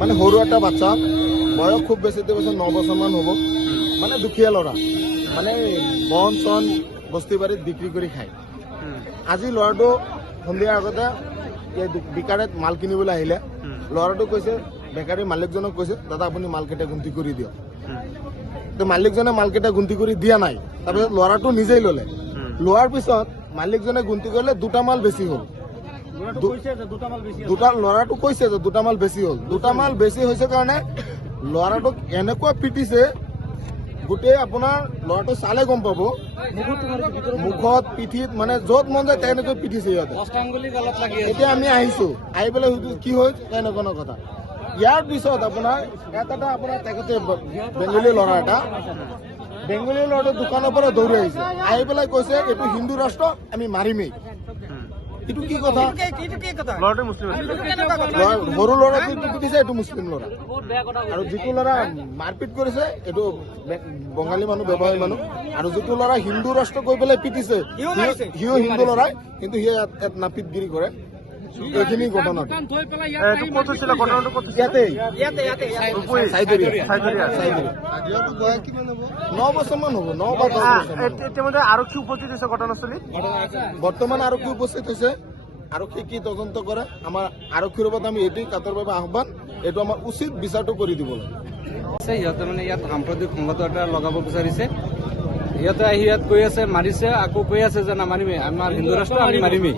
মানে সৰু এটা বাচ্চা বয়স খুব বেছি 9 বছৰমান হ'ব, মানে দুখীয়া ল'ৰা, মানে বন চন বস্তি বাৰীত বিক্ৰী কৰি খায়। আজি ল'ৰাটো সন্ধিয়াৰ আগতে বিকাৰত মাল কিনিবলৈ আহিলে। ল'ৰাটো কৈছে, বেকাৰী মালিকজনক কৈছে, দাদা আপুনি মালকেইটা গুন্তি কৰি দিয়ক। মালিকজনে মালকেইটা গুন্তি কৰি দিয়া নাই। তাৰপিছত ল'ৰাটো নিজেই ল'লে। লোৱাৰ পিছত মালিকজনে গুন্তি কৰিলে 2টা মাল বেছি হ'ল। ল'ৰাটো কৈছে যে 2টা মাল বেছি হ'ল। 2টা মাল বেছি হৈছে কাৰণে ল'ৰাটোক এনেকুৱা পিটিছে, গোটেই আপোনাৰ ল'ৰাটো চালে গম পাব, মুখত পিঠিত মানে য'ত মন যায় তেনেকৈ পিটিছে সিহঁতে। এতিয়া আমি আহিছো, আহি পেলাই কি হ'ল তেনেকুৱা কথা। ইয়াৰ পিছত আপোনাৰ এটা আপোনাৰ তেখেতে বেংগলী ল'ৰা এটা, বেংগলী ল'ৰাটো দোকানৰ পৰা দৌৰি আহিছে, আহি পেলাই কৈছে এইটো হিন্দু ৰাষ্ট্ৰ, আমি মাৰিমেই। এইটো কি কথা? সৰু ল'ৰাটো পিটিছে, এইটো মুছলিম ল'ৰা। আৰু যিটো ল'ৰা মাৰপিট কৰিছে এইটো বঙালী মানুহ, ব্যৱসায়ী মানুহ। আৰু যিটো ল'ৰা হিন্দু ৰাষ্ট্ৰ কৈ পেলাই পিটিছে সিও হিন্দু ল'ৰাই, কিন্তু সি ইয়াত নাপিতগিৰি কৰে। এইখিনি ঘটনা ইয়াতে 9 বছৰমান হ'ব, 9 বা 10 বছৰ। আৰক্ষী উপস্থিত হৈছে ঘটনাস্থলীত। বৰ্তমান আৰক্ষী উপস্থিত হৈছে। আৰক্ষী কি তদন্ত কৰে, আমাৰ আৰক্ষীৰ ওপৰত আমি এইটোৱে কাটৰভাৱে আহ্বান, এইটো আমাৰ উচিত বিচাৰটো কৰি দিব লাগে। সিহঁতে মানে ইয়াত সাম্প্ৰদায়িক সংঘাত এটা লগাব বিচাৰিছে। সিহঁতে আহি ইয়াত কৈ আছে মাৰিছে, আকৌ কৈ আছে যে নামাৰিমেই, আমাৰ হিন্দু ৰাষ্ট্ৰ আমি মাৰিমেই।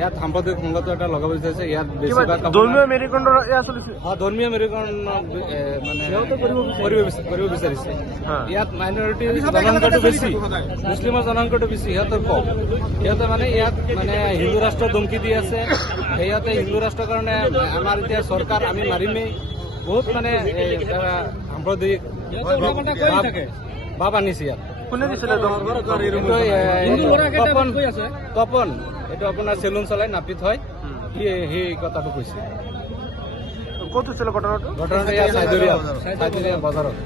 ইয়াত সাম্প্ৰদায়িক সংঘাত এটা লগাব বিচাৰিছে। ইয়াত ধৰ্মীয় মেৰুকৰণৰ ধৰ্মীয় মেৰুকৰণ মানে কৰিব বিচাৰিছে। ইয়াত মাইনৰিটি জনসংখ্যাটো বেছি, মুছলিমৰ জনসংখ্যাটো বেছি, সিহঁতৰ কম। সিহঁতে মানে ইয়াত মানে হিন্দু ৰাষ্ট্ৰ ধমকি দি আছে। সিহঁতে হিন্দু ৰাষ্ট্ৰৰ কাৰণে আমাৰ এতিয়া চৰকাৰ আমি মাৰিমেই, বহুত মানে সাম্প্ৰদায়িক ভাৱ আনিছে ইয়াত। কোনে দিছিলে? তপন, এইটো আপোনাৰ চেলুন চলাই নাপিত হয়, সেই কথাটো কৈছে। ক'ত হৈছিলে ঘটনাটো? ঘটনাটো ইয়াত চাইদৰীয়া বজাৰত।